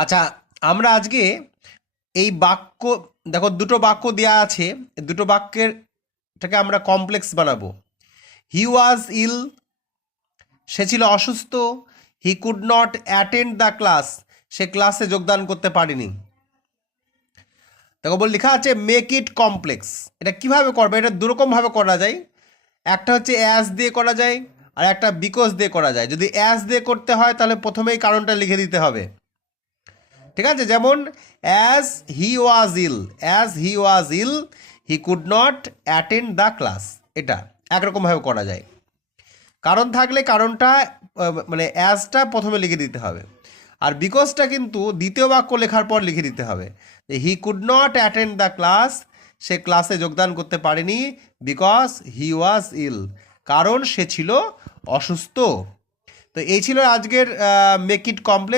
আচ্ছা, আমরা আজকে এই বাক্য, দেখো দুটো বাক্য দেওয়া আছে, দুটো বাক্যেরটাকে আমরা কমপ্লেক্স বানাবো। হি ওয়াজ ইল, সে ছিল অসুস্থ। He could not attend the class, সে ক্লাসে যোগদান করতে পারেনি। দেখো লেখা আছে মেক ইট কমপ্লেক্স। এটা কিভাবে করবে? এটা দুরকমভাবে করা যায়। একটা হচ্ছে অ্যাজ দিয়ে করা যায়, আর একটা বিকজ দিয়ে করা যায়। যদি অ্যাজ দিয়ে করতে হয় তাহলে প্রথমেই কারণটা লিখে দিতে হবে, ঠিক আছে? যেমন as he was ill, as he was ill he could not attend the class. এটা একরকমভাবে করা যায়। কারণ থাকলে কারণটা মানে অ্যাজটা প্রথমে লিখে দিতে হবে, আর বিকজটা কিন্তু দ্বিতীয় বাক্য লেখার পর লিখে দিতে হবে। যে he could not attend the class, সে ক্লাসে যোগদান করতে পারেনি, বিকজ হি ওয়াজ ইল, কারণ সে ছিল অসুস্থ। তো এই ছিল আজকের মেক ইট কমপ্লেক্স।